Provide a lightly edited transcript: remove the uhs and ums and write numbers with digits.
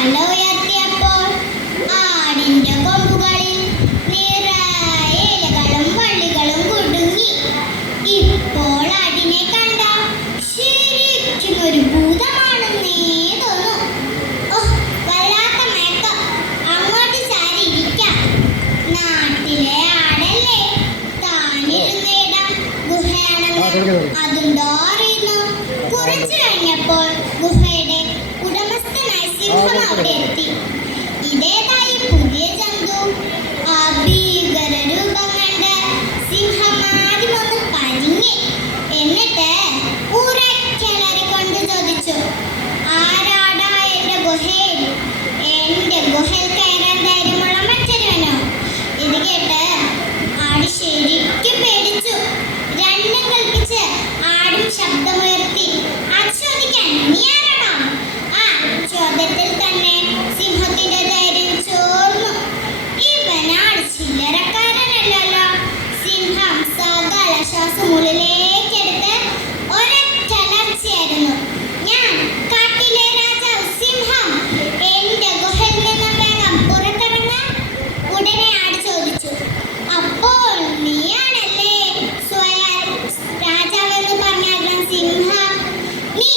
തല ഉയർത്തിയപ്പോൾ ആടിന്റെ കൊമ്പുകളിൽ നിറയെ ഇലകളും വള്ളികളും കുടുങ്ങി. ഇപ്പോൾ ആടിനെ കണ്ട ശരിക്കും ഒരു ഭൂതമാണെന്നേ തോന്നും. വല്ലാത്ത മയക്കം. അങ്ങോട്ട് ചാരി ഇരിക്കാം. നാട്ടിലെ ആടല്ലേ, താനിരുന്നിടം ഗുഹയാണെന്ന് അതുണ്ടോ അറിയുന്നു. കുറച്ചു കഴിഞ്ഞപ്പോൾ ഗുഹയുടെ ഉടമസ്ഥനായ സിംഹം അവിടെ എത്തി. ഇതേതായി പുതിയ ജന്തു? ആ ഭീകര രൂപം കണ്ട് സിംഹം ആദ്യം ഒന്ന് പരിങ്ങി. എന്നിട്ട് ഉറക്കലറിക്കൊണ്ട് ചോദിച്ചു, ആരാടാ എന്റെ ഗുഹയിൽ? എന്റെ ഗുഹയിൽ കയറാൻ ധൈര്യമുള്ള മറ്റൊരുവനോ? ഇത് കേട്ട് ആട് ശരിക്കും പേടിച്ചു. രണ്ടും കൽപ്പിച്ച് ആടും ശബ്ദമുയർത്തി, അത് ചോദിക്കാൻ നീ ആരാടാ? ആ ചോദ്യത്തിൽ തന്നെ സിംഹത്തിന്റെ ധൈര്യം ചോർന്നു. ഇവനാട് ചില്ലറക്കാരനല്ലല്ലോ. സിംഹം സകല ശ്വാസമുള്ളിലേക്കെടുത്ത് ഒരൊറ്റലർച്ചയായിരുന്നു. ഞാൻ കാട്ടിലെ രാജാവ് സിംഹം. എന്റെ ഗുഹയിൽ നിന്ന് വേഗം പുറത്തിറങ്ങാൻ ഉടനെ ആട് ചോദിച്ചു. അപ്പോൾ നീയാണല്ലേ സ്വയം രാജാവെന്ന് പറഞ്ഞാൽ സിംഹം? നീ